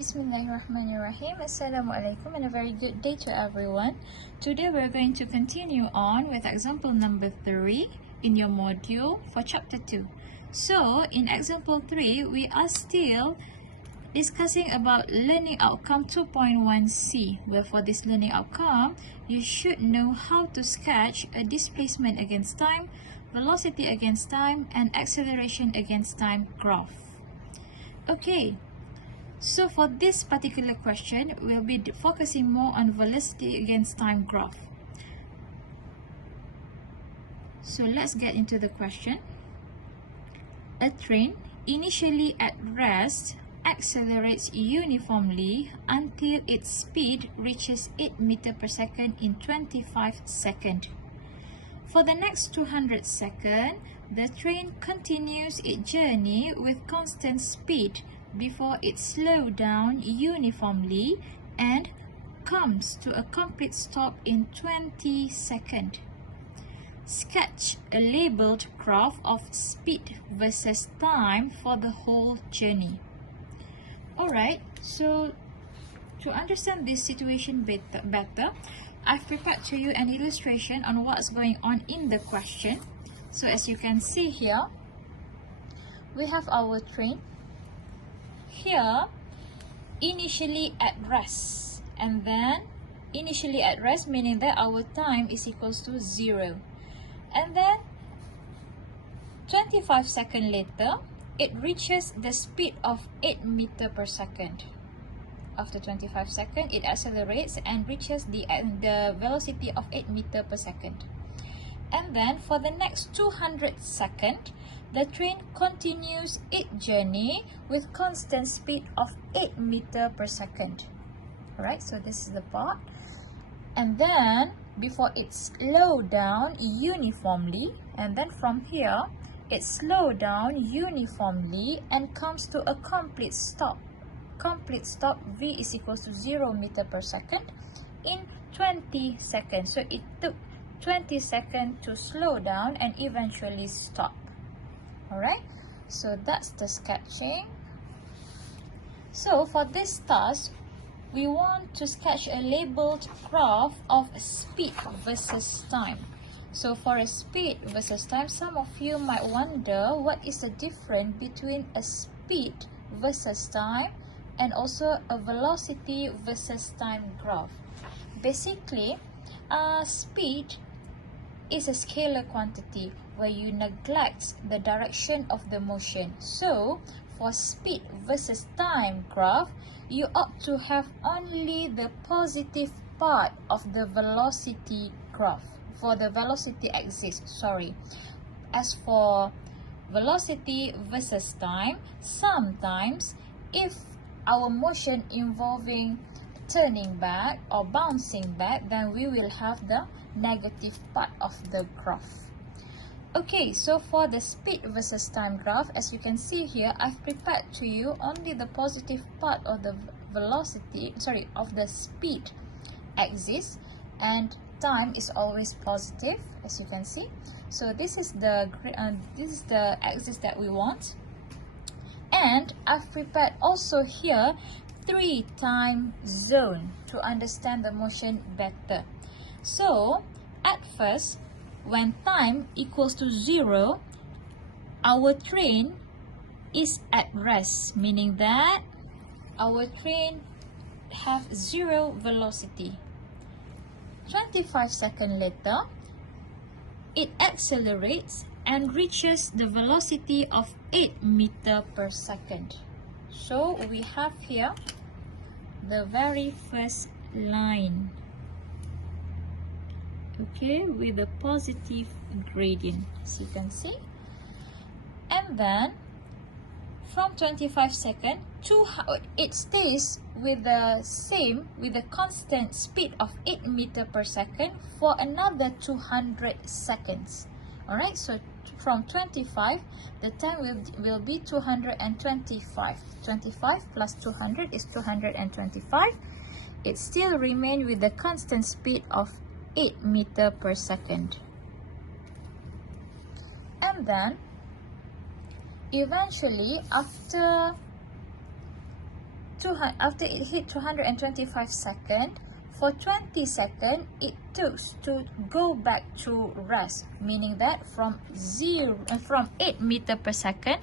Bismillahirrahmanirrahim. Assalamualaikum and a very good day to everyone. Today we're going to continue on with example number 3 in your module for chapter 2. So in example 3, we are still discussing about learning outcome 2.1c, where for this learning outcome, you should know how to sketch a displacement against time, velocity against time, and acceleration against time graph. Okay. So for this particular question, we'll be focusing more on velocity against time graph. So let's get into the question. A train initially at rest accelerates uniformly until its speed reaches 8 meters per second in 25 seconds. For the next 200 seconds, the train continues its journey with constant speed before it slows down uniformly and comes to a complete stop in 20 seconds. Sketch a labeled graph of speed versus time for the whole journey. Alright, so to understand this situation better, I've prepared to you an illustration on what's going on in the question. So as you can see here, we have our train. Here, initially at rest, and then initially at rest meaning that our time is equals to 0, and then 25 seconds later it reaches the speed of 8 meters per second. After 25 seconds it accelerates and reaches the velocity of 8 meters per second. And then for the next 200 seconds, the train continues its journey with constant speed of 8 meters per second. Alright, so this is the part. And then before it slows down uniformly, and then from here, it slows down uniformly and comes to a complete stop. Complete stop, V is equals to 0 meters per second in 20 seconds. So it took 20 seconds to slow down and eventually stop. Alright, so that's the sketching. So for this task, we want to sketch a labeled graph of speed versus time. So for a speed versus time, some of you might wonder what is the difference between a speed versus time and also a velocity versus time graph. Basically, speed is a scalar quantity where you neglect the direction of the motion. So for speed versus time graph, you ought to have only the positive part of the velocity graph, for the velocity axis, sorry. As for velocity versus time, sometimes if our motion involving turning back or bouncing back, then we will have the negative part of the graph. Okay, so for the speed versus time graph, as you can see here, I've prepared to you only the positive part of the velocity, sorry, of the speed axis, and time is always positive, as you can see. So this is the axis that we want, and I've prepared also here 3 time zone to understand the motion better. So at first, when time equals to 0, our train is at rest, meaning that our train have 0 velocity. 25 seconds later, it accelerates and reaches the velocity of 8 meters per second. So we have here the very first line, okay, with a positive gradient, as you can see. And then from 25 seconds to it stays with the constant speed of 8 meters per second for another 200 seconds. Alright, so from 25, the time will be 225. 25 plus 200 is 225. It still remains with the constant speed of 8 meters per second. And then eventually, after after it hit 225 seconds, for 20 seconds it took to go back to rest, meaning that from 8 meter per second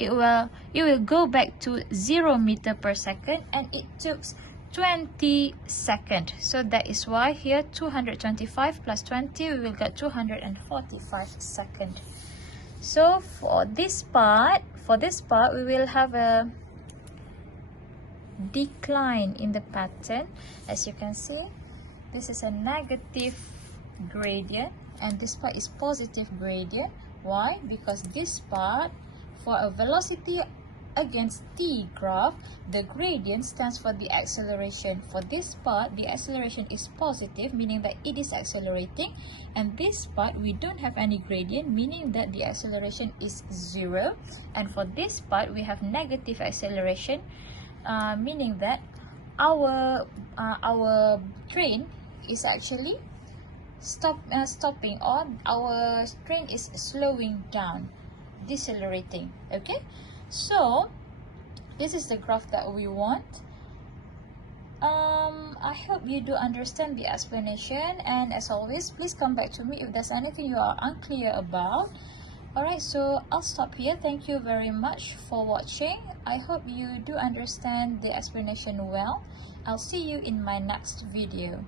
it will go back to 0 meter per second, and it took 20 seconds. So that is why here 225 plus 20 we will get 245 seconds. So for this part we will have a decline in the pattern. As you can see, this is a negative gradient and this part is positive gradient. Why? Because this part, for a velocity against t graph, the gradient stands for the acceleration. For this part, the acceleration is positive, meaning that it is accelerating, and this part we don't have any gradient, meaning that the acceleration is 0. And for this part we have negative acceleration, meaning that our train is actually stopping, or our train is slowing down, decelerating. Okay, so this is the graph that we want. I hope you do understand the explanation, and as always, please come back to me if there's anything you are unclear about. Alright, so I'll stop here. Thank you very much for watching. I hope you do understand the explanation well. I'll see you in my next video.